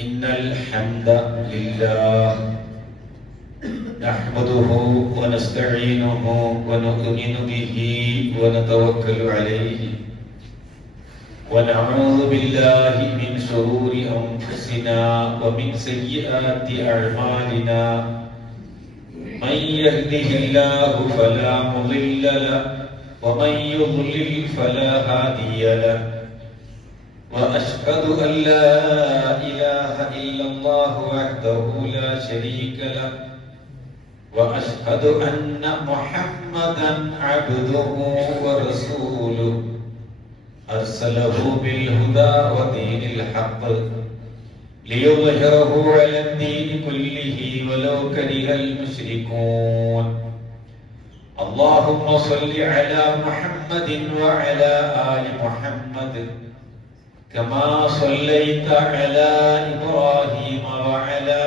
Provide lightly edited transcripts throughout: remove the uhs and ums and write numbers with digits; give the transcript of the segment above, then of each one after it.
إن الحمد لله نحمده ونستعينه ونؤمن به ونتوكل عليه ونعوذ بالله من شرور أنفسنا ومن سيئات أعمالنا من يهده الله فلا مضل له ومن يضلل فلا هادي له وأشهد أن لا إله إلا الله وحده لا شريك له وأشهد أن محمدا عبده ورسوله أرسله بالهدى ودين الحق ليظهره على الدين كله ولو كره المشركون اللهم صل على محمد وعلى آل محمد كما صليت على إبراهيم وعلى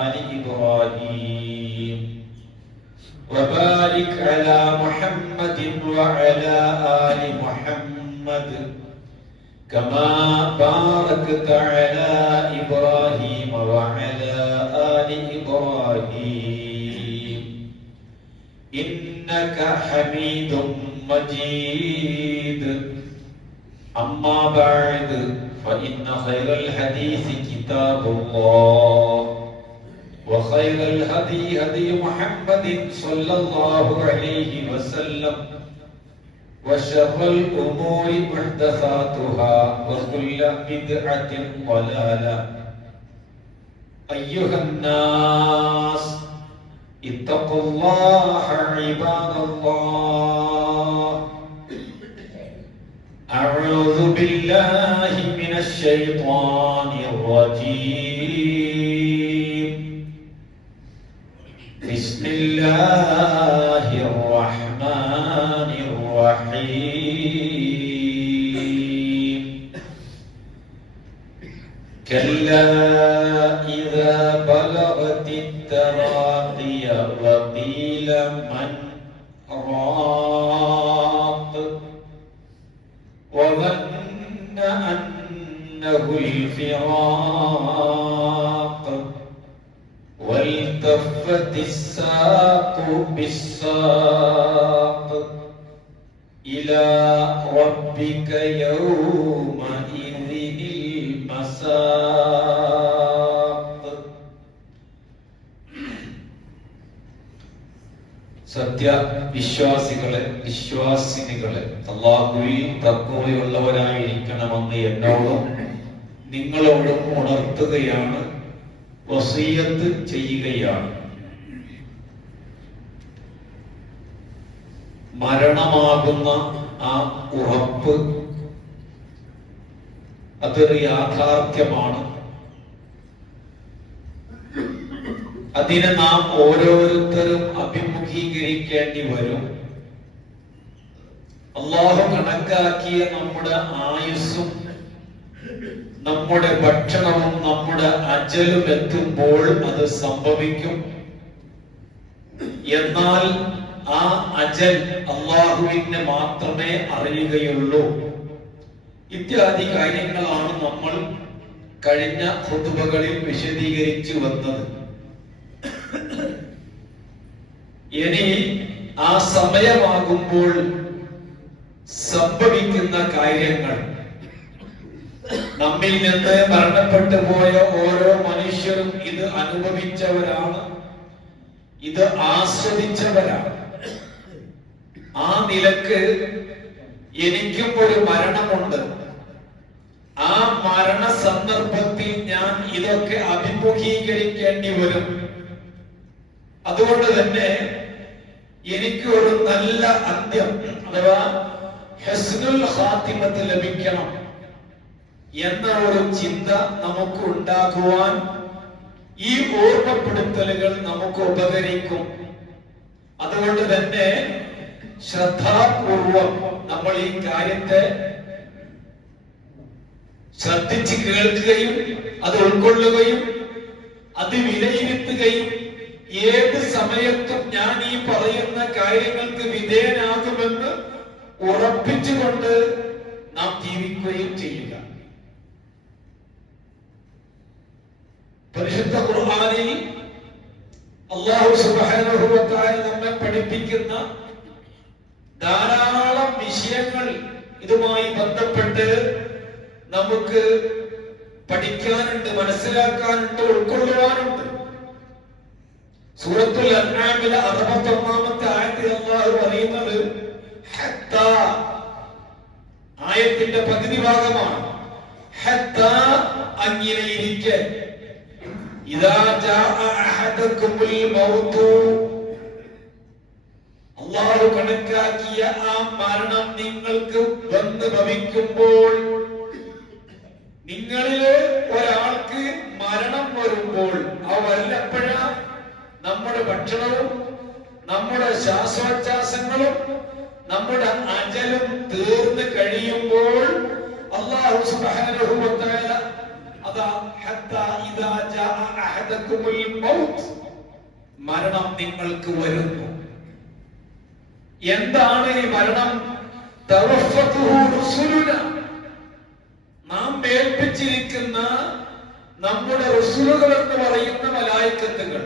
آل إبراهيم وبارك على محمد وعلى آل محمد كما باركت على إبراهيم وعلى آل إبراهيم إنك حميد مجيد أما بعد فإن خير الحديث كتاب الله وخير الهدي هدي محمد صلى الله عليه وسلم وشر الأمور محدثاتها وكل بدعة ضلالة أيها الناس اتقوا الله عباد الله أعوذ بالله من الشيطان الرجيم بسم الله الرحمن الرحيم كلا إذا بلغت التراقي وقيل من راق وظن أنه الفراق والتفت الساق بالساق إلى ربك يومئذ المساق സത്യവിശ്വാസികളെ വിശ്വാസിനികളെ അല്ലാഹുവിൽ തഖ്വയുള്ളവരായിരിക്കണമെന്ന് എന്നോടും നിങ്ങളോടും ഉണർത്തുകയാണ്, വസിയത്ത് ചെയ്യുകയാണ്. മരണമാകുന്ന ആ ഉറപ്പ് അതൊരു യാഥാർത്ഥ്യമാണ്. അതിനെ നാം ഓരോരുത്തരും അഭിമുഖീകരിക്കേണ്ടി വരും. അല്ലാഹു കണക്കാക്കിയ നമ്മുടെ ആയുസ്സും നമ്മുടെ ഭക്ഷണവും നമ്മുടെ അജലും എത്തുമ്പോൾ അത് സംഭവിക്കും. എന്നാൽ ആ അജൽ അല്ലാഹുവിന് മാത്രമേ അറിയുകയുള്ളൂ. ഇത്യാദി കാര്യങ്ങളാണ് നമ്മൾ കഴിഞ്ഞ ഖുതുബകളിൽ വിശദീകരിച്ചു വന്നത്. ഇനി ആ സമയമാകുമ്പോൾ സംഭവിക്കുന്ന കാര്യങ്ങൾ, നമ്മിൽ നിന്ന് മരണപ്പെട്ടു പോയ ഓരോ മനുഷ്യരും ഇത് അനുഭവിച്ചവരാണ്, ഇത് ആസ്വദിച്ചവരാണ്. ആ നിലക്ക് എനിക്കും ഒരു മരണമുണ്ട്. ആ മരണ സന്ദർഭത്തിൽ ഞാൻ ഇതൊക്കെ അഭിമുഖീകരിക്കേണ്ടി വരും. അതുകൊണ്ട് തന്നെ എനിക്ക് ഒരു നല്ല അന്ത്യം അഥവാ ഹസ്നുൽ ഖാത്തിമത്ത് ലഭിക്കണം എന്ന ഒരു ചിന്ത നമുക്ക് ഉണ്ടാകുവാൻ ഈ ഓർമ്മപ്പെടുത്തലുകൾ നമുക്ക് ഉപകരിക്കും. അതുകൊണ്ട് തന്നെ ശ്രദ്ധാപൂർവം നമ്മൾ ഈ കാര്യത്തെ ശ്രദ്ധിച്ച് കേൾക്കുകയും അത് ഉൾക്കൊള്ളുകയും അത് വിലയിരുത്തുകയും ഏത് സമയത്തും ഞാൻ ഈ പറയുന്ന കാര്യങ്ങൾക്ക് വിധേയനാകുമെന്ന് ഉറപ്പിച്ചുകൊണ്ട് നാം ജീവിക്കുകയും ചെയ്യുക. പരിശുദ്ധ ഖുർആനിൽ അല്ലാഹു സുബ്ഹാനഹു വ തആല നമ്മെ പഠിപ്പിക്കുന്ന ധാരാളം വിഷയങ്ങൾ ഇതുമായി ബന്ധപ്പെട്ട് നമുക്ക് പഠിക്കാനുണ്ട്, മനസ്സിലാക്കാനുണ്ട്, ഉൾക്കൊള്ളുവാനുണ്ട്. സൂറത്തുൽ അൻആമിലെ 61-ാമത്തെ ആയത്തിൽ അല്ലാഹു പറയുന്നത് ഹത്താ, ആയത്തിന്റെ പകുതി ഭാഗമാണ്. ഹത്താ, അങ്ങനെയിരിക്കെ, ഇദാ ജാഅ അഹദകുമുൽ മൗതു, അല്ലാഹു കണക്കാക്കിയ ആ മരണം നിങ്ങൾക്ക് വന്ന് ഭവിക്കുമ്പോൾ, നിങ്ങളില് ഒരാൾക്ക് മരണം വരുമ്പോൾ, ആ വല്ലപ്പോഴാ നമ്മുടെ ഭക്ഷണവും നമ്മുടെ ശ്വാസോച്ഛ്വാസങ്ങളും നമ്മുടെ അജലും തീർന്നു കഴിയുമ്പോൾ അല്ലാഹു സുബ്ഹാനഹു വ തആല അതാ ഹത്താ ഇദാ ജാഅ അഹദകുമുൽ മൗത്ത്, മരണം നിങ്ങൾക്ക് വരുന്നു. എന്താണ് ഈ മരണം? തവഫത്തുഹു റുസുലുന, നാം ഏൽപ്പിച്ചിരിക്കുന്ന നമ്മുടെ റസൂലുകൾ എന്ന് പറയുന്ന മലായിക്കത്തുകൾ,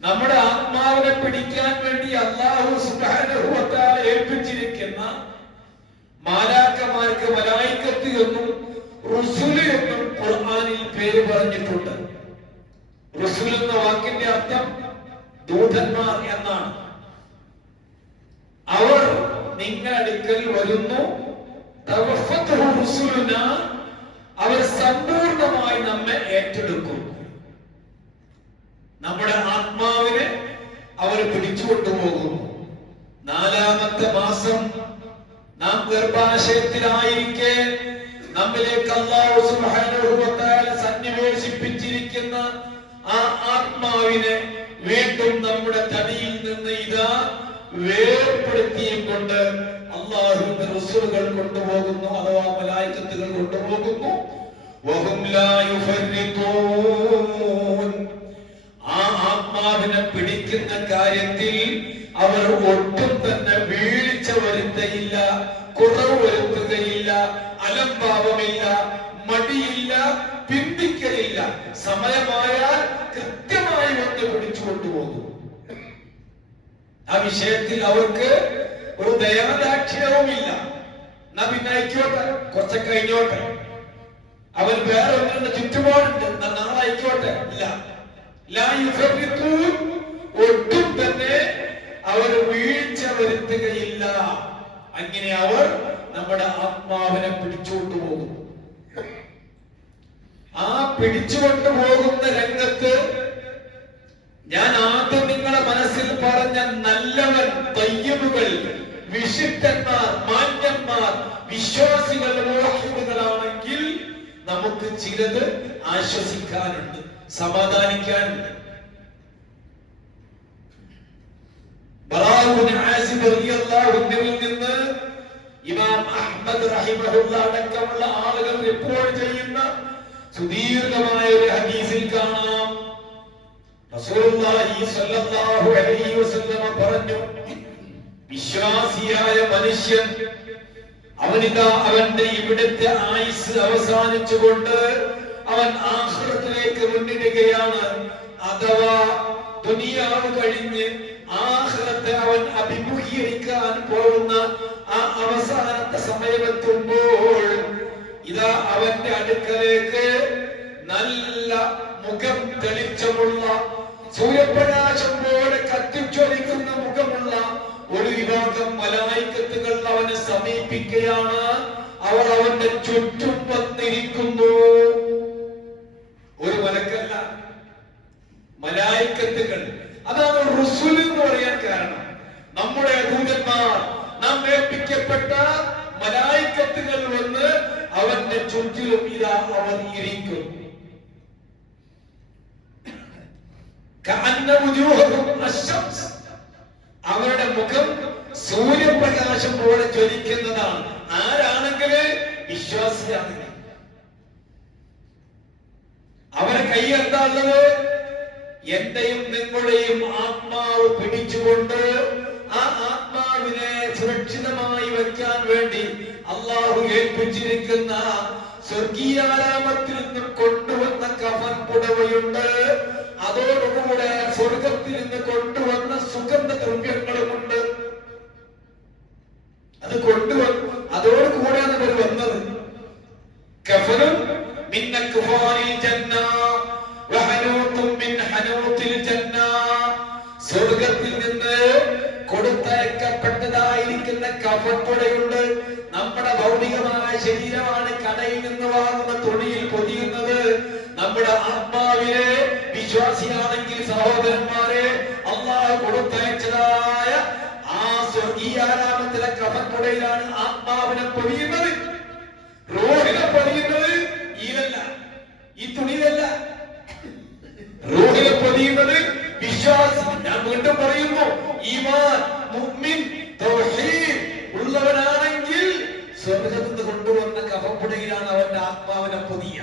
നമ്മുടെ ആത്മാവിനെ പിടിക്കാൻ വേണ്ടി അല്ലാഹു സുബ്ഹാനഹു വ തആല ഏൽപ്പിച്ചിരിക്കുന്ന മാലാക്കമാർക്ക് മലായിക്കത്ത് എന്നും റുസുൽ എന്നും ഖുർആനിൽ പേര് പറഞ്ഞിട്ടുണ്ട്. റുസുൽ എന്ന വാക്കിന്റെ അർത്ഥം ദൂതന്മാർ എന്നാണ്. അവർ നിങ്ങളുടെ അടുക്കൽ വരുന്നു. തവഫത്തുഹു റുസുലുന, അവർ സമ്പൂർണമായി നമ്മെ ഏറ്റെടുക്കും. നമ്മുടെ ആത്മാവിനെ അവർ പിടിച്ചുകൊണ്ടുപോകുന്നു. 4-ാമത്തെ മാസം നാം ഗർഭാശയത്തിലായിരിക്കെ നമ്മിലേക്ക് അല്ലാഹു സുബ്ഹാനഹു വ തആല സന്നിവേശിപ്പിച്ചിരിക്കുന്ന ആ ആത്മാവിനെ വീണ്ടും നമ്മുടെ തടിയിൽ നിന്ന് ഇതാ വേർപെടുത്തിക്കൊണ്ട് അല്ലാഹുവിന്റെ റസൂലുകൾ കൊണ്ടുപോകുന്നു, അഥവാ മലായികത്തുകൾ കൊണ്ടുപോകുന്നു. വഹും ലാ യുഫർരിഖൂൻ, ആ ആത്മാവിനെ പിടിക്കുന്ന കാര്യത്തിൽ അവർ ഒട്ടും തന്നെ വീഴ്ച വരുത്തയില്ല, കുറവ് വരുത്തുകയില്ല, അലംഭാവമില്ല, മടിയില്ല, പിന്തിക്കലില്ല. സമയമായാൽ കൃത്യമായി വന്ന് പിടിച്ചുകൊണ്ടുപോകും. ആ വിഷയത്തിൽ അവർക്ക് ഒരു ദയാദാക്ഷിണ്യവുമില്ല. എന്നാ പിന്നെ അയക്കോട്ടെ, കുറച്ചൊക്കെ കഴിഞ്ഞോട്ടെ, അവൻ വേറെ ഒന്നിന്റെ ചുറ്റുപാടുണ്ട്, നാളെ അയക്കോട്ടെ. ഇല്ല, ലാ യുഫർരിഖൂൻ, ഒട്ടും തന്നെ അവർ വീഴ്ച വരുത്തുകയില്ല. അങ്ങനെ അവർ നമ്മുടെ ആത്മാവിനെ പിടിച്ചുകൊണ്ടുപോകും. ആ പിടിച്ചുകൊണ്ടുപോകുന്ന രംഗത്ത് ഞാൻ ആദ്യം നിങ്ങളെ മനസ്സിൽ പറഞ്ഞ നല്ലവൻ, തയ്യിബുകൾ, വിശുദ്ധന്മാർ, മാന്യന്മാർ, വിശ്വാസികൾ, മുവഹ്ഹിദുകളാണെങ്കിൽ നമുക്ക് ചിലത് ആശ്വസിക്കാനുണ്ട്, സമാധാനിക്കാനുണ്ട്. ബറാഅ ഇബ്നു ആസിബ് റളിയല്ലാഹു അൻഹുവിൽ നിന്ന് ഇമാം അഹ്മദ് റഹിമഹുല്ലാഹ് അടക്കമുള്ള ആളുകൾ റിപ്പോർട്ട് ചെയ്യുന്ന സുദീർഘമായ ഒരു ഹദീസിൽ കാണാം, റസൂലുള്ളാഹി സ്വല്ലല്ലാഹു അലൈഹി വസല്ലം പറഞ്ഞു, വിശ്വാസിയായ മനുഷ്യൻ അവനിതാ അവന്റെ ഇവിടുത്തെ ആയുസ് അവസാനിച്ചുകൊണ്ട് അവൻ ആഖിറത്തിലേക്ക് മുന്നിടുകയാണ്. അഥവാ ദുനിയാവ് കഴിഞ്ഞ് ആഖിറത്തെ അവൻ അഭിമുഖീകരിക്കാൻ പോകുന്ന ആ അവസാനത്തെ സമയമെത്തുമ്പോൾ ഇതാ അവന്റെ അടുക്കലേക്ക് നല്ല മുഖം തെളിച്ചമുള്ള, സൂര്യപ്രകാശം പോലെ കത്തിച്ചൊലിക്കുന്ന മുഖമുള്ള ഒരു വിഭാഗം മലായികത്തുകൾ അവനെ സമീപിക്കുകയാണ്. അവർ അവന്റെ ചുറ്റും വന്നിരിക്കുന്നു. ഒരു മലക്കല്ല, മലായികത്തുകൾ. അതാണ് റുസുൽ എന്ന് പറയാൻ കാരണം. നമ്മുടെ ദൂതന്മാർ, നാം ഏൽപ്പിക്കപ്പെട്ട മലായികത്തുകൾ വന്ന് അവന്റെ ചുറ്റിലും ഇതാ അവർ ഇരിക്കും. അവരുടെ മുഖം സൂര്യപ്രകാശം പോലെ ജ്വലിക്കുന്നതാണ്. ആരാണെങ്കില് വിശ്വാസിയാണെങ്കിൽ അവരെ കൈ എന്താ ഉള്ളത്? എന്റെയും നിങ്ങളുടെയും ആത്മാവ് പിടിച്ചുകൊണ്ട് ആ ആത്മാവിനെ സുരക്ഷിതമായി വെക്കാൻ വേണ്ടി അള്ളാഹു ഏൽപ്പിച്ചിരിക്കുന്ന സ്വർഗീയാരാമത്തിൽ നിന്നും കൊണ്ടുവന്ന കഫൻ ഉണ്ടാകുകയുണ്ട്. അതോടുകൂടെ സ്വർഗത്തിൽ നിന്ന് കൊണ്ടുവന്ന സുഗന്ധദ്രവ്യങ്ങളുമുണ്ട്. അത് അതോടുകൂടെയാണ് ഇവർ വന്നത്. കഫനും മിൻ അക്ഫാനിൽ ജന്ന വഹനൂതും മിൻ ഹനൂതിൽ ജന്ന. സ്വർഗത്തിൽ നിന്ന് കൊടുത്തയക്കപ്പെട്ടതായിരിക്കുന്ന കഫപ്പുടയുണ്ട്. നമ്മുടെ ഭൗതികമായ ശരീരമാണ് കടയിൽ നിന്ന് വാങ്ങുന്ന തുണിയിൽ പൊതിയുന്നത്. നമ്മുടെ ആത്മാവിനെ വിശ്വാസിയാണെങ്കിൽ സഹോദരന്മാരെ അല്ലാഹു കൊടുത്തയച്ചതായ ആ സ്വർഗീയാരാമത്തിലെ കഫപ്പുടയിലാണ് ആത്മാവിനെ പൊതിയുന്നത്. റൂഹിനെ പൊതിയുന്നത് ഈലല്ല, ഈ തുണിയിലല്ല. റൂഹിനെ പൊതിയുന്നത് വിശ്വാസി. ഞാൻ വീണ്ടും പറയുന്നു, ഈമാൻ മുഅ്മിൻ തൗഹീദ് ഉള്ളവനാണെങ്കിൽ സ്വർഗ്ഗത്തിൽ നിന്ന് കൊണ്ടുവന്ന കഫപ്പുടയിലാണ് അവന്റെ ആത്മാവിനെ പൊതിയ.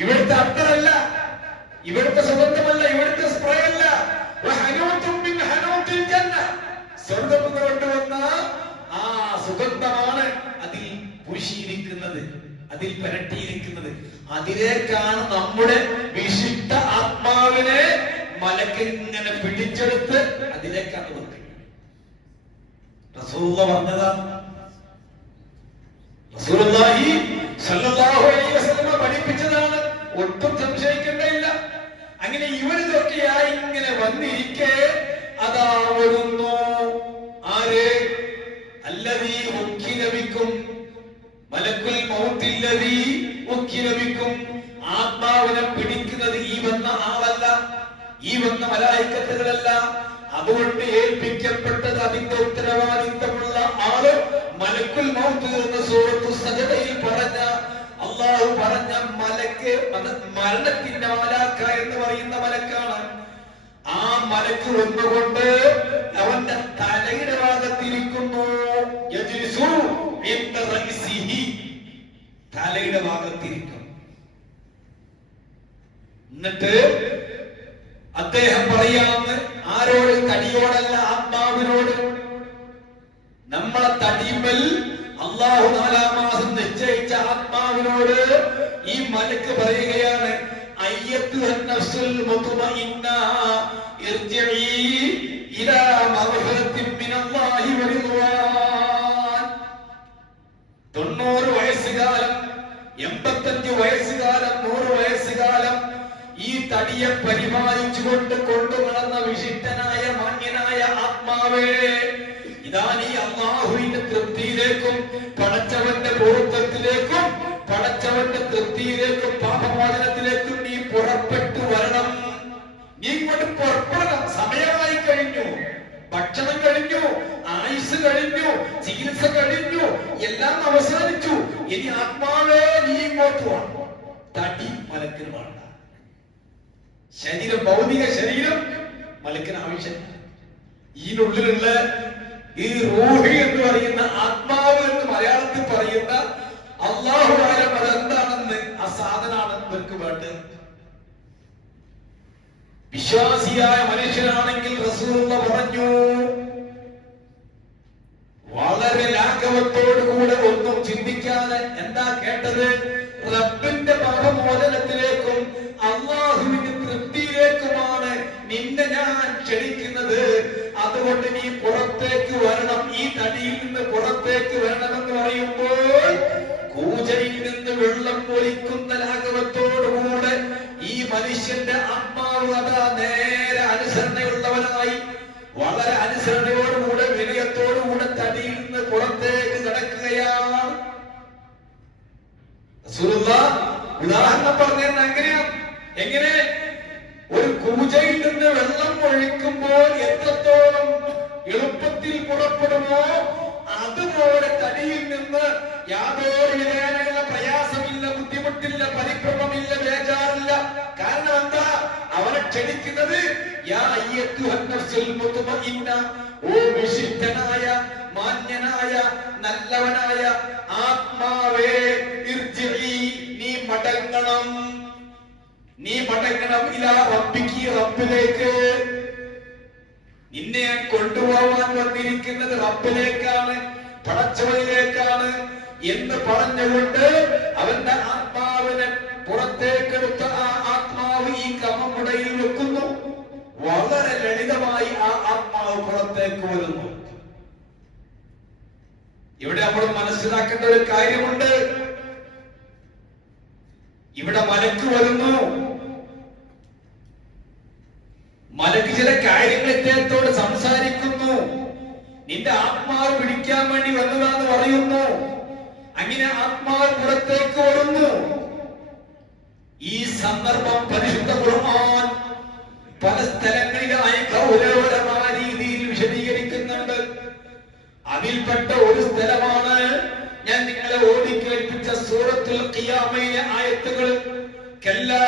ഇവിടുത്തെ അത്തറല്ല, ഇവിടുത്തെ സുഗന്ധമല്ല, ഇവിടുത്തെ സ്പ്രേ അല്ല. സ്വർഗ്ഗത്തിൽ നിന്ന് കൊണ്ടുവന്ന ആ സുഗന്ധമാണ് അതിൽ പൂശിയിരിക്കുന്നത്, അതിൽ പുരട്ടിയിരിക്കുന്നത്. അതിലേക്കാണ് നമ്മുടെ വിശുദ്ധ ആത്മാവിനെ മലക്കിങ്ങനെ പിടിച്ചെടുത്ത് അതിലേക്കാണ് വെക്കുന്നത്. റസൂലുള്ളാഹി പറഞ്ഞതാണ്, റസൂലുള്ളാഹി സ്വല്ലല്ലാഹു അലൈഹി വസല്ലം പഠിപ്പിച്ചതാണ്, ഒട്ടും സംശയിക്കേണ്ടതില്ല. അങ്ങനെ ഇവരിതൊക്കെയായി ഇങ്ങനെ വന്നിരിക്കെ അതാ വരുന്നു ആര്? അല്ലദീ ഉക്കില ബിക്കും, മലക്കുൽ മൗത്തില്ലദീ ഉക്കില ബിക്കും. ആത്മാവിനെ പിടിക്കുന്നത് ഈ വന്ന ആളല്ല, ഈ വന്ന മലായിക്കത്തുകളല്ല. അതുകൊണ്ട് ഏൽപ്പിക്കപ്പെട്ടത്, അതിന്റെ ഉത്തരവാദിത്തമുള്ള ആള് മലക്കുൽ മൗത്ത് എന്ന സൂറത്തു സജദയിൽ പറഞ്ഞ അല്ലാഹു പറഞ്ഞ മലക്ക്, മരണത്തിന്റെ മലാക്ക എന്ന് പറയുന്ന മലക്കാണ്. ആ മലക്ക് വന്നുകൊണ്ട് അവന്റെ തലയുടെ ഭാഗത്തിരിക്കുന്നു. യജ്ലിസു ഇൻദ റഅസിഹി, തലയുടെ ഭാഗത്തിരിക്കും. എന്നിട്ട് അദ്ദേഹം പറയാമെന്ന് ആരോട്? തടിയോടല്ല, ആത്മാവിനോട്. നമ്മളെ തടിമൽ അല്ലാഹു 4-ാം മാസം നിശ്ചയിച്ച ആത്മാവിനോട് ഈ മലക്ക് പറയുകയാണ്, അയ്യത്തുഹൻ നഫ്സുൽ മുത്മഇന്ന ഇർജിഇ ഇലാ മഗ്ഫിറത്തിൻ മിനല്ലാഹി വറിദ്വാൻ. 90 വയസ്സുകാലം, 85 വയസ്സുകാലം, 100 വയസ്സുകാലം ഈ തടിയെ പരിപാലിച്ചുകൊണ്ട് കൊണ്ടുനടന്ന വിശിഷ്ടനായ മാന്യനായ ആത്മാവേ, ഇതാ നീ അല്ലാഹുവിന്റെ തൃപ്തിയിലേക്കും പടച്ചവന്റെ പൊരുത്തത്തിലേക്കും പടച്ചവന്റെ തൃപ്തിയിലേക്കും പാപമോചനത്തിലേക്കും നീ പുറപ്പെട്ടു വരണം. നീ ഇങ്ങോട്ട് പുറപ്പെടണം. സമയമായി കഴിഞ്ഞു, ഭക്ഷണം കഴിഞ്ഞു, ആയുസ് കഴിഞ്ഞു, ചികിത്സ കഴിഞ്ഞു, എല്ലാം അവസാനിച്ചു. ഇനി ആത്മാവേ നീ ഇങ്ങോട്ട് വാ. തടി മലക്കിന് വേണ്ട, ശരീരം, ഭൗതിക ശരീരം മലക്കിന് ആവശ്യമില്ല. ഇതിനുള്ളിലുള്ള ഈ റൂഹി എന്ന് പറയുന്ന ആത്മാവ് എന്ന് മലയാളത്തിൽ പറയുന്ന അല്ലാഹു ആലം അതെന്താണെന്ന്, ആ സാധനാണ് ഇവർക്ക് വേണ്ടത്. വിശ്വാസിയായ മനുഷ്യനാണെങ്കിൽ റസൂലുള്ളാഹി പറഞ്ഞു, വളരെ ലാഘവത്തോടുകൂടെ ഒന്നും ചിന്തിക്കാതെ എന്താ കേട്ടത്? റബ്ബിന്റെ പാപമോചനത്തിലേക്കും അല്ലാഹുവിന്റെ തൃപ്തിയിലേക്കുമാണ് നിന്നെ ഞാൻ ക്ഷണിക്കുന്നത്. അതുകൊണ്ട് നീ പുറത്തേക്ക് വരണം, ഈ തടിയിൽ നിന്ന് പുറത്തേക്ക് വരണമെന്ന് പറയുമ്പോൾ കൂജയിൽ നിന്ന് വെള്ളം ഒലിക്കുന്ന ലാഘവത്തോടുകൂടെ ഈ മനുഷ്യന്റെ ആത്മാവ് അതാ നേരെ അനുസരണയുള്ളവനായി, വളരെ അനുസരണയോടുകൂടെ വിനയത്തോടുകൂടെ തടിയിൽ നിന്ന് പുറത്തേക്ക് കടക്കുകയാണ്. റസൂലുള്ളാഹി ഉദാഹരണം പറഞ്ഞത് എങ്ങനെയാണ്? എങ്ങനെ ഒരു കൂജയിൽ നിന്ന് വെള്ളം ഒഴിക്കുമ്പോൾ എത്രത്തോളം എളുപ്പത്തിൽ പുറപ്പെടുമോ അതുപോലെ തടിയിൽ നിന്ന് യാതൊരു വിധേനയുള്ള പ്രയാസമില്ല, ബുദ്ധിമുട്ടില്ല, പരിഭ്രമമില്ല, ബേജാറില്ല. കാരണം എന്താ? അവനെ ക്ഷണിക്കുന്നത് യാ അയ്യത്തുഹൻ നഫ്സുൽ മുത്മഇന്ന, ഓ വിശിഷ്ടനായ മാന്യനായ നല്ലവനായ ആത്മാവേ, ഇർജിഇ, നീ മടങ്ങണം, നീ മടങ്ങണം. ഇലാ റബ്ബിക്കി, റബ്ബിലേക്ക്. നിന്നെ കൊണ്ടുപോവാൻ വന്നിരിക്കുന്നത് റബ്ബിലേക്കാണ്, പടച്ചവനിലേക്കാണ് എന്ന് പറഞ്ഞുകൊണ്ട് അവന്റെ ആത്മാവിനെ പുറത്തേക്കെടുത്ത ആ ആത്മാവ് ഈ കമമുടയിൽ വെക്കുന്നു. വളരെ ലളിതമായി ആ ആത്മാവ് പുറത്തേക്ക് വരുന്നു. ഇവിടെ നമ്മൾ മനസ്സിലാക്കേണ്ട ഒരു കാര്യമുണ്ട്. ഇവിടെ മലക്ക് വരുന്നു. മലക്ക് ചില കാര്യങ്ങൾ ഇദ്ദേഹത്തോട് സംസാരിക്കുന്നു. നിന്റെ ആത്മാവ് പിടിക്കാൻ വേണ്ടി വന്നതാന്ന് പറയുന്നു. അങ്ങനെ ആത്മാവ് പുറത്തേക്ക് വരുന്നു. ഈ സന്ദർഭം പരിശുദ്ധ ഖുർആൻ പല സ്ഥലങ്ങളിലായി ഗൗരവപരമായ രീതിയിൽ വിശദീകരിക്കുന്നുണ്ട്. അതിൽപ്പെട്ട ഒരു സ്ഥലമാണ് ഞാൻ നിങ്ങളെ ഓതി കേൾപ്പിച്ച സൂറത്തുൽ ഖിയാമയിലെ ആയത്തുകൾ. കല്ലാ,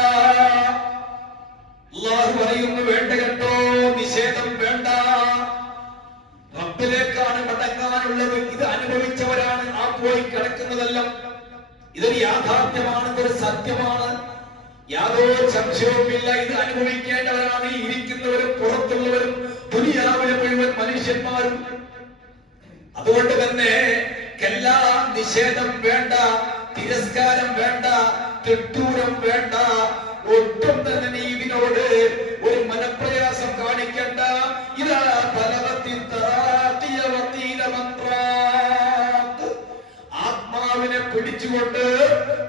അല്ലാഹു പറയുന്നു, വേണ്ട കേട്ടോ, നിഷേധം വേണ്ട. റബ്ബിലേക്കാണ് മടങ്ങാനുള്ളത്. ഇത് അനുഭവിച്ചവരാണ് ആ പോയി കിടക്കുന്നതെല്ലാം. ഇതൊരു യാഥാർത്ഥ്യമാണ്, ഇതൊരു സത്യമാണ്, യാതൊരു സംശയവുമില്ല. ഇത് അനുഭവിക്കേണ്ടവരാണ് ഇരിക്കുന്നവരും പുറത്തുള്ളവരും ദുനിയാവിലെ മുഴുവൻ മനുഷ്യന്മാരും. അതുകൊണ്ട് തന്നെ എല്ലാ നിഷേധം വേണ്ട, തിരസ്കാരം വേണ്ട, തിട്ടൂരം വേണ്ട. ഒട്ടും തന്നെ നീ ഇതിനോട് ഒരു മനപ്രയാസം കാണിക്കണ്ട. ഇതാ ആത്മാവിനെ പിടിച്ചുകൊണ്ട്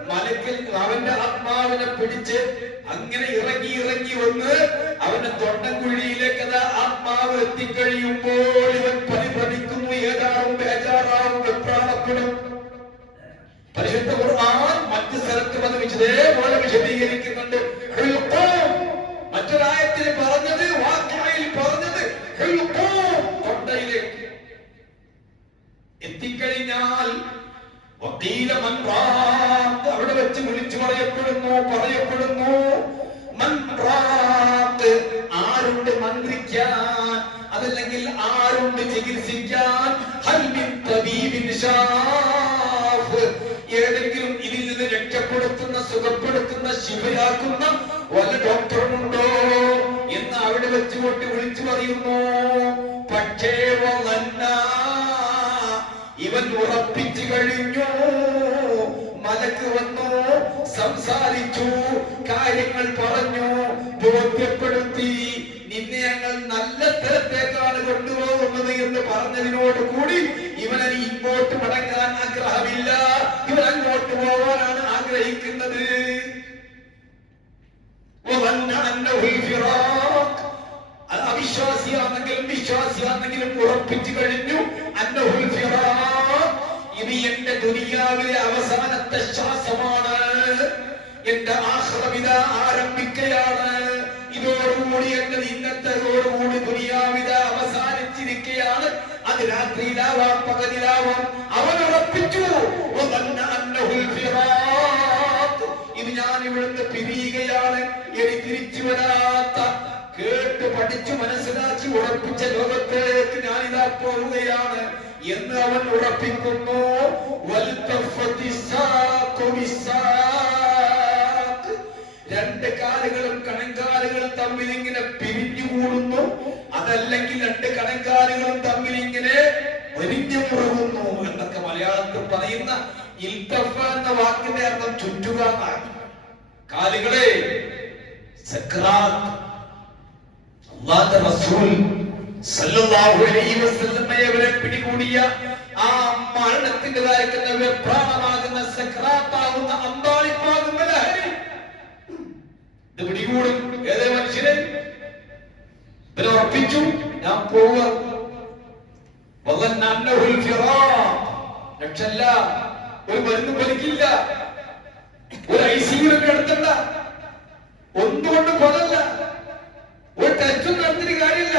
മലക്കിൽ അവന്റെ ആത്മാവിനെ പിടിച്ച് അങ്ങനെ ഇറങ്ങി ഇറങ്ങി വന്ന് അവന്റെ തൊണ്ടൻകുഴിയിലേക്ക് ആത്മാവ് എത്തിക്കഴിയുമ്പോൾ ഇവൻ പരിഭ്രമിക്കുന്നു. ഏതാറും ബേജാറാവും, വെപ്രാളപ്പെടും. പരിശുദ്ധ ഖുർആൻ മറ്റു സ്ഥലത്ത് വന്ന് ഇതേപോലെ വിശദീകരിക്കുന്നുണ്ട്. മറ്റൊരായത്തിൽ പറഞ്ഞത്, വാക്യയിൽ പറഞ്ഞത് തൊണ്ടയിലേക്ക് എത്തിക്കഴിഞ്ഞാൽ അവിടെ വെച്ച് വിളിച്ചു പറയപ്പെടുന്നു ആരുണ്ട് മന്ത്രിക്കാൻ, അതല്ലെങ്കിൽ ആരുണ്ട് ചികിത്സിക്കാൻ. ഏതെങ്കിലും ഇതിൽ നിന്ന് രക്ഷപ്പെടുത്തുന്ന, സുഖപ്പെടുത്തുന്ന, ശിവയാക്കുന്ന വല്ല ഡോക്ടറുമുണ്ടോ എന്ന് അവിടെ വെച്ചുകൊണ്ട് വിളിച്ചു പറയുന്നു. പക്ഷേ ഇവൻ ഉറപ്പിച്ചു കഴിഞ്ഞു. മലക്ക് വന്നു, സംസാരിച്ചു, കാര്യങ്ങൾ പറഞ്ഞു, ബോധ്യപ്പെടുത്തി. നിന്നെ ഞങ്ങൾ നല്ല സ്ഥലത്തേക്കാണ് കൊണ്ടുപോകുന്നത് എന്ന് പറഞ്ഞതിനോട് കൂടി ഇവനെ ഇങ്ങോട്ട് മടങ്ങാൻ ആഗ്രഹമില്ല. ഇവൻ അങ്ങോട്ട് പോകാനാണ് ആഗ്രഹിക്കുന്നത്. അവിശ്വാസിയാണെങ്കിലും വിശ്വാസിയാണെങ്കിലും ഉറപ്പിച്ചു കഴിഞ്ഞു. ഇത് എന്റെ ദുനിയാവിലെ അവസാനത്തെ ശ്വാസമാണ്. എന്റെ ആഖിറവിത ആരംഭിക്കുകയാണ്. ഇതോടുകൂടി എന്റെ ഇന്നത്തോടുകൂടി ദുനിയാവിത അവസാനിച്ചിരിക്കുകയാണ്. അത് രാത്രിയിലാവാം, പകലിലാവാം. അവൻ ഉറപ്പിച്ചു, ഇത് ഞാൻ ഇവിടുന്ന് പിരിയുകയാണ്. ഇനി തിരിച്ചു വരാത്ത, കേട്ട് പഠിച്ചു മനസ്സിലാക്കി ഉറപ്പിച്ച ലോകത്തേക്ക് ഞാനിതാ പോവുകയാണ് എന്ന് അവൻ ഉറപ്പിക്കുന്നു. രണ്ട് കാലുകളും കണങ്കാലുകളും തമ്മിൽ ഇങ്ങനെ പിരിഞ്ഞുകൂടുന്നു. അതല്ലെങ്കിൽ രണ്ട് കണങ്കാലുകളും തമ്മിൽ ഇങ്ങനെ ഒരിഞ്ഞു മുറുകുന്നു എന്നൊക്കെ മലയാളത്തിൽ പറയുന്ന ഇൽത്തഫ എന്ന വാക്കിന്റെ അർത്ഥം ചുറ്റുക എന്നാണ്. കാലുകളെ സക്രാത്ത് അല്ലാഹുവിന്റെ റസൂൽ സല്ലല്ലാഹു അലൈഹി വസല്ലമയെ വരെ പിടികൂടിയ ആ മരണത്തിൻ്റെതായിരിക്കുന്ന വെപ്രാണമാകുന്ന സക്രാത്താകുന്ന അമ്പാളിപ്പാകുന്ന ലഹരി ഇത് പിടികൂടും ഏതേ മനുഷ്യനെ. ഇവരെ ഉറപ്പിച്ചു, ഞാൻ പോവുക. രക്ഷല്ല, ഒരു മരുന്ന് ഫലിക്കില്ല, ഒരു ഐസിയുലൊക്കെ എടുത്തണ്ട, ഒന്നുകൊണ്ട് കൊലല്ല, ഒരു ടെസ്റ്റും നടത്തിയിട്ട് കാര്യമില്ല,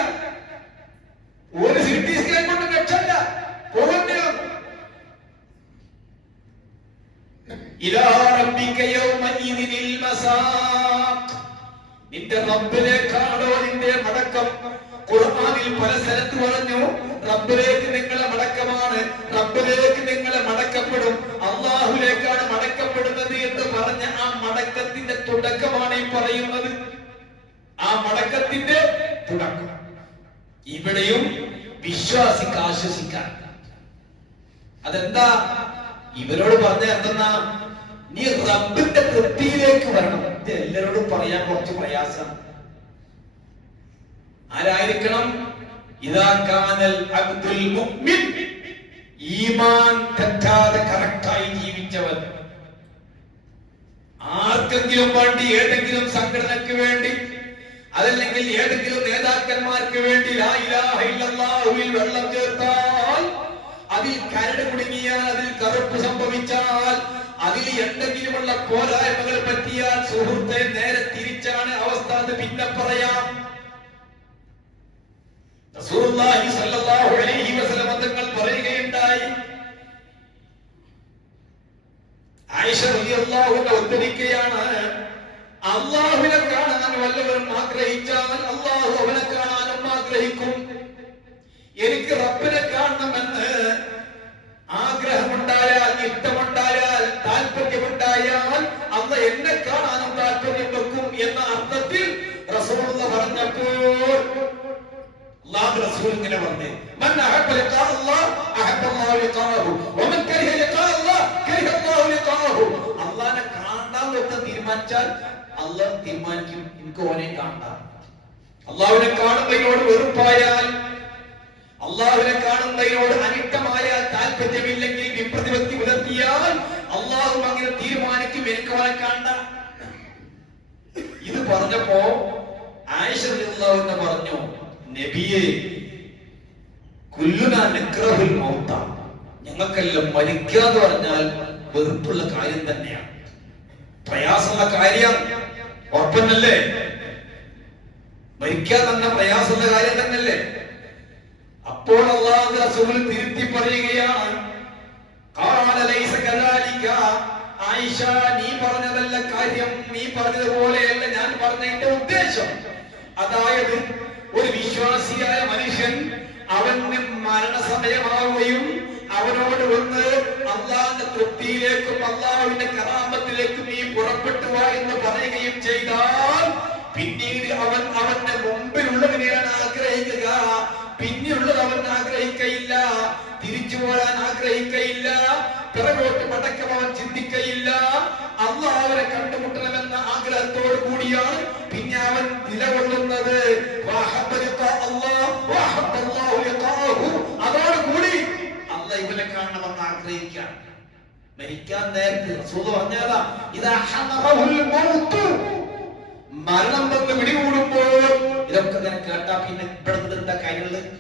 ഒരു CT സ്കാൻ കൊണ്ട് രക്ഷല്ല, പോകണ്ടേ. നിന്റെ റബ്ബിലേക്കാണോ നിന്റെ മടക്കം? ഖുർആനിൽ പല സ്ഥലത്ത് പറഞ്ഞു, റബ്ബിലേക്ക് നിങ്ങളെ മടക്കമാണ്, റബ്ബിലേക്ക് നിങ്ങളെ മടക്കപ്പെടും, അള്ളാഹുലേക്കാണ് മടക്കപ്പെടുന്നത് എന്ന് പറഞ്ഞ ആ മടക്കത്തിന്റെ തുടക്കമാണ് ഈ പറയുന്നത്. ആ മടക്കത്തിന്റെ തുടക്കം ഇവിടെയും വിശ്വാസിക്ക് ആശ്വസിക്കാൻ. അതെന്താ ഇവരോട് പറഞ്ഞ എന്തെന്നാ? നീ റബ്ബിന്റെ തൃപ്തിയിലേക്ക് വരണം. ഇത് എല്ലാവരോടും പറയാൻ കുറച്ച് പ്രയാസം. ആരായിരിക്കണം? ഇദാ കാനൽ അബ്ദുൽ മുഅ്മിൻ, ഈമാൻ തെറ്റാതെ കറക്റ്റായി ജീവിച്ചവൻ. ആർക്കെങ്കിലും വേണ്ടി, ഏതെങ്കിലും സംഘടനയ്ക്ക് വേണ്ടി, അതല്ലെങ്കിൽ ഏതെങ്കിലും നേതാക്കന്മാർക്ക് വേണ്ടി ലാ ഇലാഹ ഇല്ലല്ലാഹുവിൽ വെള്ളം ചേർത്താൽ, അതിൽ കരട് കുടുങ്ങിയാൽ, അതിൽ കറുപ്പ് സംഭവിച്ചാൽ, അതിൽ എന്തെങ്കിലുമുള്ള പോരായ്മകൾ പറ്റിയാൽ, സുഹൃത്തെ, നേരെ തിരിച്ചാണ് അവസ്ഥ. അത് പിന്നെ പറയാം. റസൂലുള്ളാഹി സ്വല്ലല്ലാഹു അലൈഹി വസല്ലം തങ്ങൾ പറയുകയുണ്ടായി, ആയിഷ റളിയല്ലാഹു അൻഹ ഉദ്ധരിക്കുകയാണ്, അല്ലാഹുവിനെ കാണാൻ വല്ലവരും ആഗ്രഹിച്ചാൽ അല്ലാഹു അവനെ കാണാനും ആഗ്രഹിക്കും. എനിക്ക് റബ്ബിനെ കാണണമെന്ന് ആഗ്രഹമുണ്ടായാൽ, ഇഷ്ടമുണ്ടായാൽ, താല്പര്യമുണ്ടായാൽ അല്ലാഹു എന്നെ കാണാനും താല്പര്യം വെക്കും എന്ന അർത്ഥത്തിൽ റസൂലുള്ളാഹി പറഞ്ഞപ്പോൾ അല്ലാഹു റസൂൽ ഇങ്ങനെ പറഞ്ഞു, മൻ അഹബ്ബ ലിഖാ അല്ലാഹ് അഹബ്ബ അല്ലാഹു ലിഖാഹു വമൻ കരിഹ ലിഖാ അല്ലാഹ് കരിഹ അല്ലാഹു ലിഖാഹു. അല്ലാഹുവിനെ കാണാൻ തീരുമാനിച്ചാൽ അല്ലാഹു തീരുമാനിക്കും എനിക്ക് ഓനെ കാണാം. അല്ലാഹുവിനെ കാണുന്നതിനോട് വെറുപ്പായാൽ, അല്ലാഹുവിനെ കാണുന്നതിനോട് അനിഷ്ടമായാൽ, താല്പര്യമില്ലെങ്കിൽ, വിപ്രതിപത്തി പുലർത്തിയാൽ അല്ലാഹു അങ്ങനെ തീരുമാനിക്കും എനിക്ക് അവനെ കാണണ്ട. ഇത് പറഞ്ഞപ്പോ ആയിഷ റളിയല്ലാഹു അൻഹ പറഞ്ഞു, നബിയെ, കുല്ലുനാ നക്റഹുൽ മൗത, ഞങ്ങൾക്കെല്ലാം മരിക്കുക എന്ന് പറഞ്ഞാൽ വെറുപ്പുള്ള കാര്യം തന്നെയാണ്, പ്രയാസമുള്ള കാര്യം. ഉറപ്പന്നല്ലേ? മരിക്കാൻ തന്നെ പ്രയാസമുള്ള കാര്യം തന്നെയല്ലേ? അപ്പോൾ അല്ലാഹു റസൂൽ തിരുത്തി പറയുകയാണ്, ഖാല ലൈസ കദാലിക, ആയിഷ, നീ പറഞ്ഞതല്ല കാര്യം, നീ പറഞ്ഞതുപോലെയല്ല ഞാൻ പറഞ്ഞതിന്റെ ഉദ്ദേശം. അതായത് ഒരു വിശ്വാസിയായ മനുഷ്യൻ അവന് മരണസമയമാവുകയും അവനോട് വന്ന് അല്ലാഹുവിന്റെ തൃപ്തിയിലേക്കും അല്ലാഹുവിന്റെ കറാമത്തിലേക്കും നീ പുറപ്പെട്ടു എന്ന് പറയുകയും ചെയ്താൽ പിന്നീട് അവൻ അവന്റെ മുമ്പിലുള്ളതിനെയാണ് ആഗ്രഹിക്കുക, പിന്നെയുള്ളത് അവൻ ആഗ്രഹിക്കയില്ല, തിരിച്ചു പോരാൻ ആഗ്രഹിക്കയില്ല, പിറകോട്ട് മടക്കം അവൻ ചിന്തിക്കയില്ല. അല്ലാഹുവിനെ കണ്ടുമുട്ടണമെന്ന ആഗ്രഹത്തോടു കൂടിയാണ് പിന്നെ അവൻ നിലകൊള്ളുന്നത്. അതോടുകൂടി അല്ലാഹു ഇവനെ കാണണമെന്ന് ആഗ്രഹിക്കാൻ മരിക്കാൻ നേരത്ത് റസൂൽ പറഞ്ഞതാ, ഇദാ ഹദറഹുൽ മൗത്ത്, മരണം വന്ന് പിടികൂടുമ്പോൾ ഇതൊക്കെ ഇങ്ങനെ കേട്ടാ പിന്നെ ഇവിടെ എന്താ കാര്യമുള്ളത്?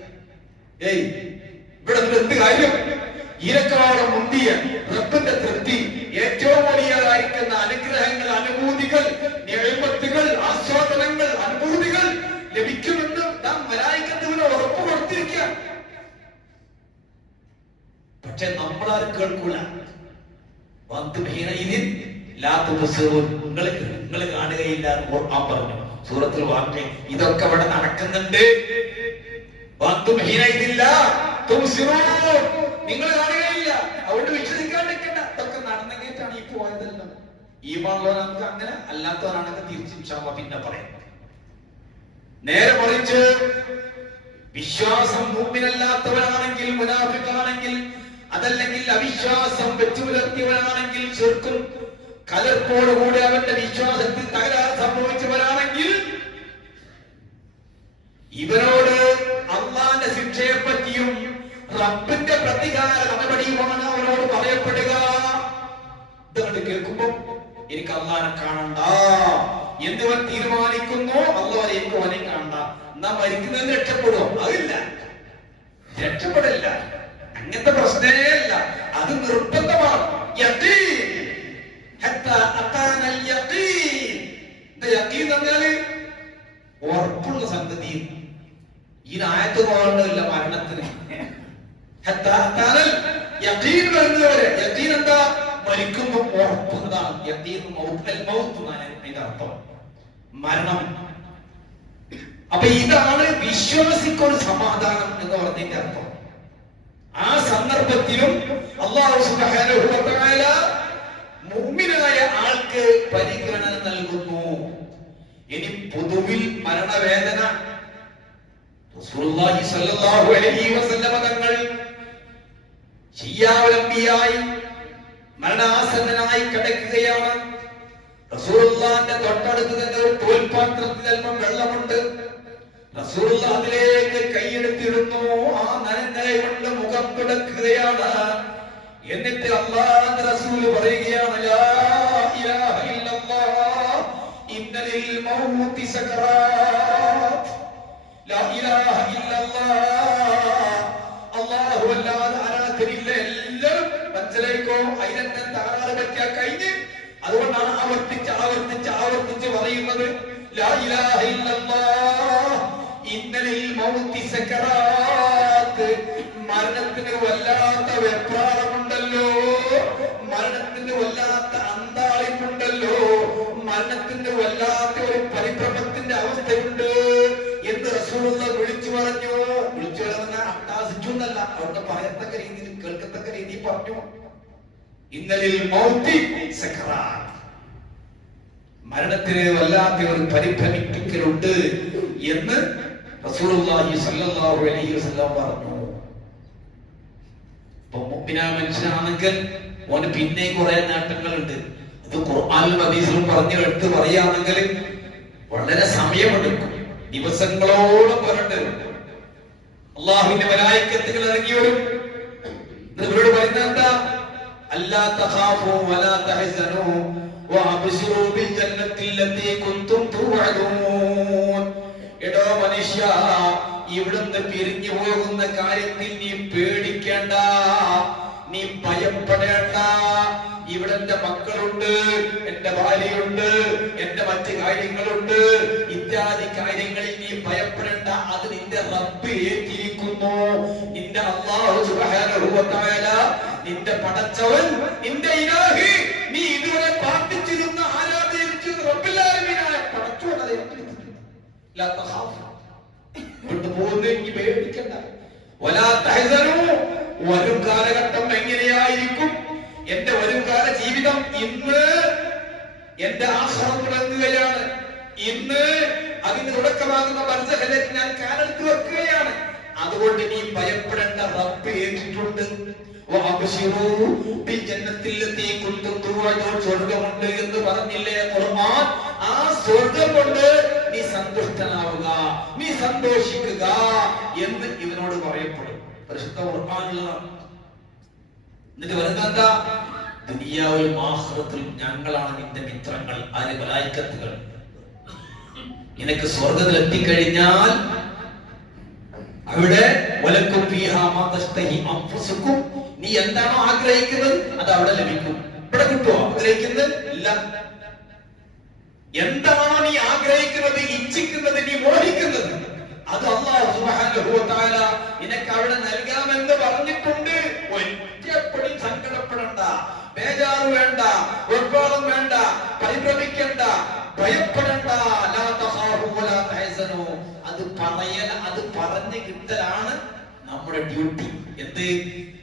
ഇവിടെ എന്ത് കാര്യം? ഇതിനേക്കാളും മുന്തിയ റബ്ബിന്റെ തൃപ്തി, ഏറ്റവും വലിയതായിരിക്കുന്ന അനുഗ്രഹങ്ങൾ, അനുഭൂതികൾ, നിഅമത്തുകൾ, ആസ്വാദനങ്ങൾ, അനുഭൂതികൾ ലഭിക്കുമെന്ന് നാം മലായികത്തിന് ഉറപ്പ് കൊടുത്തിരിക്കുക. പക്ഷെ നമ്മളാരും കേൾക്കൂല. നിങ്ങൾ കാണുകയില്ല ഖുർആൻ പറഞ്ഞു സൂറത്തുൽ വാഖിഅ. ഇതൊക്കെ ഇവിടെ നടക്കുന്നുണ്ട്. നിങ്ങൾ കാണുകയില്ല, അതുകൊണ്ട് വിശ്വസിക്കാൻ നിൽക്കണ്ട. ഇതൊക്കെ നടന്നെങ്കിട്ടാണ് ഈ പോയതെല്ലാം. ഈമാനുള്ളവർക്ക് അങ്ങനെ, അല്ലാത്തവരാണെങ്കിൽ തിരിച്ച് ഇൻഷാ അല്ലാഹ് പിന്നെ പറയാം. നേരെ മറിച്ച് വിശ്വാസം മുഅ്മിനല്ലാത്തവനാണെങ്കിൽ, മുനാഫിഖാണെങ്കിൽ, അതല്ലെങ്കിൽ അവിശ്വാസം വെച്ചു പുലർത്തിയവനാണെങ്കിൽ, ശിർക്കും കലർപ്പോടുകൂടി അവന്റെ വിശ്വാസത്തിൽ തകരാറ് സംഭവിച്ചവരാണെങ്കിൽ, ഇവരോട് അള്ളാന്റെ ശിക്ഷയെ പറ്റിയും റബ്ബിന്റെ പ്രതികാര നടപടിയുമാണ് അവരോട് പറയപ്പെടുക. ഇതുകൊണ്ട് കേൾക്കുമ്പോ എനിക്ക് അള്ളാനെ കാണണ്ട എന്നിവൻ തീരുമാനിക്കുന്നു, അള്ളാഹ് എനിക്ക് അവനെ കാണണ്ട, എന്നാ മരിക്കുന്നതിന് രക്ഷപ്പെടുമോ? അതില്ല, രക്ഷപ്പെടില്ല. അങ്ങനത്തെ പ്രശ്നേ അല്ല, അത് നിർബന്ധമാണ്. ഉറപ്പുള്ള സംഗതി. ഈ ആയത്ത് പോകേണ്ടതില്ല മരണത്തിന്. വരുന്നവരെ എന്താ? മരിക്കുമ്പോ ഉറപ്പുന്നതാണ് അതിന്റെ അർത്ഥം, മരണം. അപ്പൊ ഇതാണ് വിശ്വാസിക്കൊരു സമാധാനം എന്ന് പറഞ്ഞതിന്റെ അർത്ഥം. ആ സന്ദർഭത്തിലും അല്ലാഹു സുബ്ഹാനഹു വ തആല മുഅ്മിനായ ആൾക്ക് പരിഗണന നൽകുന്നു. ഇനി പൊതുവിൽ മരണവേദന റസൂലുള്ളാഹി സ്വല്ലല്ലാഹു അലൈഹി വസല്ലം തങ്ങൾ ശിയാഉൽ അംബിയായി മരണാസന്നനായി കിടക്കുകയാണ്. റസൂലുള്ളാഹിന്റെ തൊട്ടടുത്ത് തന്നെ ഒരു തോൽപാത്രത്തിൽ അല്പം വെള്ളമുണ്ട്. റസൂലുള്ള അതിലേക്ക് കൈയെടുത്തിടുന്നു. ആ നനഞ്ഞ കൊണ്ട് മുഖം തുടക്കുകയാണ്. എന്നിട്ട് അല്ലാഹുവിന്റെ റസൂൽ പറയുകയാണ്, ലാ ഇലാഹ ഇല്ലല്ലാഹ് ഇന്നലിൽ മൗതി സകറാത്ത്. ലാ ഇലാഹ ഇല്ലല്ലാഹ്, അല്ലാഹു അല്ലാതെ ആരാധനയില്ല. എല്ലാവരും മനസ്സിലായിക്കോ, അതിനെന്നെ തകരാറ് പറ്റിയാ കഴിഞ്ഞ്. അതുകൊണ്ടാണ് ആവർത്തിച്ച് പറയുന്നത്, ലാ ഇലാഹ ഇല്ലല്ലാഹ് ഇന്നലിൽ മൗതി സകറാത്ത്. മരണത്തിന് വല്ലാത്ത വെപ്രാളമുണ്ടല്ലോ, മരണത്തിന് വല്ലാത്ത അന്താളിപ്പുണ്ടല്ലോ, മരണത്തിന് വല്ലാത്ത ഒരു പരിഭ്രമത്തിന്റെ അവസ്ഥയുണ്ട് എന്ന് റസൂലുള്ള വിളിച്ചു പറഞ്ഞു. വിളിച്ചു പറഞ്ഞാൽ അട്ടാസിച്ചു എന്നല്ല, അവരുടെ പറയത്തക്ക രീതിയിൽ കേൾക്കത്തക്ക രീതിയിൽ പറഞ്ഞു. ഇന്നലിൽ മൗതി സകറാത്ത്, മരണത്തിന് വല്ലാത്ത ഒരു പരിഭ്രമിപ്പിക്കലുണ്ട് എന്ന് റസൂലുള്ളാഹി സ്വല്ലല്ലാഹു അലൈഹി വസല്ലം പറഞ്ഞു. ഇപ്പൊ മുഅ്മിനായ മനുഷ്യനാണെങ്കിൽ ഓന് പിന്നെ കുറെ നേട്ടങ്ങളുണ്ട്. ഇത് ഖുർആനിലും ഹദീസിലും പറഞ്ഞു എടുത്ത് പറയാണെങ്കിൽ വളരെ സമയമെടുക്കും, ദിവസങ്ങളോളം പറഞ്ഞിട്ട് അള്ളാഹുവിന്റെ മലായികത്തുകൾ ഇറങ്ങി വരും. ഇവരോട് പറയുന്നത് എന്താ? അല്ലാ തഖാഫു വലാ തഹ്സനു വഅബ്ശിറൂ ബിൽ ജന്നത്തി അല്ലതി കുൻതും തുഅദൂൻ. എടോ മനുഷ്യ, ഇവിടുന്ന് പിരിഞ്ഞു പോകുന്ന കാര്യത്തിൽ നീ പേടിക്കേണ്ട, നീ ഭയപ്പെടേണ്ട. ഇവിടെ എന്റെ മക്കളുണ്ട്, എന്റെ ഭാര്യയുണ്ട്, എന്റെ മറ്റു കാര്യങ്ങളുണ്ട്, ഇത്യാദി കാര്യങ്ങളിൽ നീ ഭയപ്പെടേണ്ട. അത് നിന്റെ റബ്ബ് ഏറ്റിരിക്കുന്നു. നിന്റെ അല്ലാഹു സുബ്ഹാനഹു വ തആല, നിന്റെ പടച്ചവൻ, നിന്റെ ഇലാഹി, നീ ഇതുവരെ പ്രാർത്ഥിച്ചിരുന്ന ആരാധിച്ചിരുന്ന റബ്ബുൽ ആലമീനായ പടച്ചവനെ ലാ തഖാഫ്, പേടിക്കണ്ട. വലാ തഹ്സനു, വരും കാലഘട്ടം എങ്ങനെയായിരിക്കും? എന്റെ വരും കാല ജീവിതം ഇന്ന് എന്റെ ആഖിറത്ത് തുടങ്ങുകയാണ്. ഇന്ന് അതിന് തുടക്കമാകുന്ന ബർസഖിലേക്ക് ഞാൻ കാലെടുത്ത് വെക്കുകയാണ്. അതുകൊണ്ട് നീ ഭയപ്പെടേണ്ട, റബ്ബ് ഏറ്റിട്ടുണ്ട്. വഅബ്ശിറൂ ബിൽ ജന്നത്തിൽ ലത്തി കുൻതും തുഅദൂൻ, സ്വർഗ്ഗമുണ്ട് എന്ന് പറഞ്ഞില്ലേ ഖുർആൻ? ആ സ്വർഗ്ഗം കൊണ്ട് നീ സന്തുഷ്ടനാവുക, നീ സന്തോഷിക്കുക എന്ന് ഇവനോട് പറയപ്പെടും. പരിശുദ്ധ ഖുർആനിലാണ്. എന്നിട്ട് വരുന്ന ദുനിയാവിലും ആഖിറത്തിലും ഞങ്ങളാണ് നിന്റെ മിത്രങ്ങൾ. ആര്? മലായികത്തുകൾ. നിനക്ക് സ്വർഗ്ഗത്തിൽ എത്തിക്കഴിഞ്ഞാൽ അവിടെ വലക്കും ഫീഹാ മാ തസ്തഹി അൻഫുസുക്കും, നീ എന്താണോ ആഗ്രഹിക്കുന്നത് അത് അവിടെ ലഭിക്കും. ഇവിടെ കിട്ടുമോ ആഗ്രഹിക്കുന്നത്? ഇല്ല. എന്താണോ നീ ആഗ്രഹിക്കുന്നത്, ഇച്ഛിക്കുന്നത്, നീ മോഹിക്കുന്നത്, അത് അല്ലാഹു സുബ്ഹാനഹു വ തആല നിനക്ക് അവിടെ നൽകാമെന്ന് പറഞ്ഞിട്ടുണ്ട്. ഒറ്റപ്പടി സങ്കടപ്പെടണ്ട, ബേജാറ് വേണ്ട, വെപ്രാളം വേണ്ട, പരിഭ്രമിക്കണ്ട, ഭയപ്പെടണ്ട. ലാ തഖാഫു വലാ തഹ്സനു. അത് പറഞ്ഞു കിട്ടലാണ് നമ്മുടെ ഡ്യൂട്ടി. എന്ത്?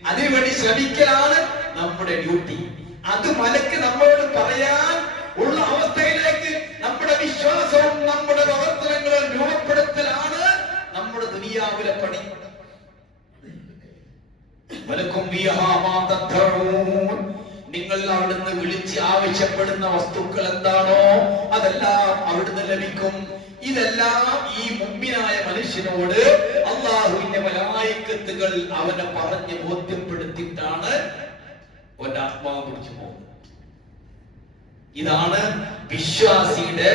അതിനുവേണ്ടി ശ്രമിക്കലാണ് നമ്മുടെ ഡ്യൂട്ടി. അത് മലക്ക് നമ്മളോട് പറയാൻ ഉള്ള അവസ്ഥയിലേക്ക് നമ്മുടെ വിശ്വാസവും നമ്മുടെ പ്രവർത്തനങ്ങളും രൂപപ്പെടുത്തലാണ് നമ്മുടെ ദുനിയാവിലെ പണി. നിങ്ങൾ അവിടുന്ന് വിളിച്ച് ആവശ്യപ്പെടുന്ന വസ്തുക്കൾ എന്താണോ അതെല്ലാം അവിടുന്ന് ലഭിക്കും. ഇതെല്ലാം ഈ മുഅ്മിനായ മനുഷ്യനോട് അല്ലാഹുവിന്റെ മലായികത്തുകൾ അവനെ പറഞ്ഞ് ബോധ്യപ്പെടുത്തിയിട്ടാണ് അവന്റെ ആത്മാവ് പിടിച്ചു പോകുന്നത്. ഇതാണ് വിശ്വാസിയുടെ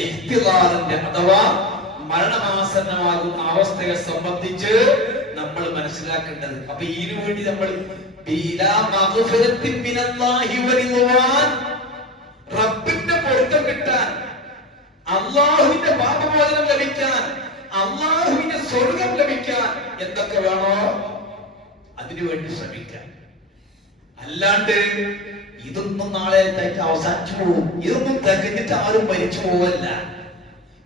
ഇഹ്തിദാറിന്റെ അഥവാ മരണമാസന്നമാകുന്ന അവസ്ഥയെ സംബന്ധിച്ച് നമ്മൾ മനസ്സിലാക്കേണ്ടത്. അപ്പൊ ഇതിനു വേണ്ടി നമ്മൾ റബ്ബിന്റെ പൊരുത്തം കിട്ടാൻ, അള്ളാഹുവിന്റെ പാപമോചനം ലഭിക്കാൻ, അള്ളാഹുവിന്റെ സ്വർഗം ലഭിക്കാൻ എന്തൊക്കെ വേണോ അതിനുവേണ്ടി ശ്രമിക്കാൻ. അല്ലാണ്ട് ഇതൊന്നും നാളെ അവസാനിച്ചു പോകും, ഇതൊന്നും തികഞ്ഞിട്ട് ആരും മരിച്ചു പോവല്ല.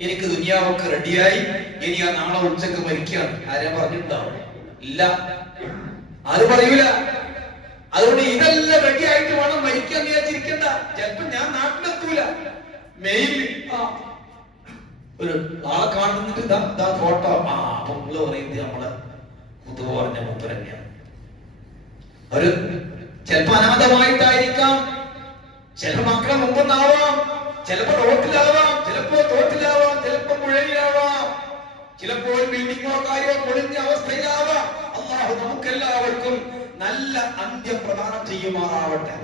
എനിക്ക് ദുനിയാവൊക്കെ റെഡിയായി, ഇനി ആ നാളെ ഉച്ചക്ക് മരിക്കാൻ ആരെ പറഞ്ഞിട്ടുണ്ടാവും? ഇല്ല, ആരും പറയൂല. അതുകൊണ്ട് ഇതെല്ലാം റെഡി ആയിട്ട് വേണം മരിക്കാൻ വിചാരിച്ചിരിക്കണ്ട. ചിലപ്പോ ഞാൻ നാട്ടിലെത്തൂല, മെയില് ഒരു ആളെ കാണുന്നിട്ട് ഫോട്ടോ അപ്പൊ നമ്മള് പറയുന്നത് നമ്മളെ മുത്ത് പറഞ്ഞ മുത്ത് തന്നെയാണ്. ഒരു ചിലപ്പോ അനാഥമായിട്ടായിരിക്കാം, ചിലപ്പോ മക്കളെ മുമ്പൊന്നാവാം, ചിലപ്പോ റോട്ടിലാവാം, ചിലപ്പോ തോട്ടിലാവാം, ചിലപ്പോ പുഴയിലാവാം, ചിലപ്പോൾ ബിൽഡിങ്ങോ കാര്യമോ പൊളിഞ്ഞ അവസ്ഥയിലാവാം. അല്ലാഹു നമുക്കെല്ലാവർക്കും നല്ല അന്ത്യം പ്രദാനം ചെയ്യുമാറാവട്ടെ.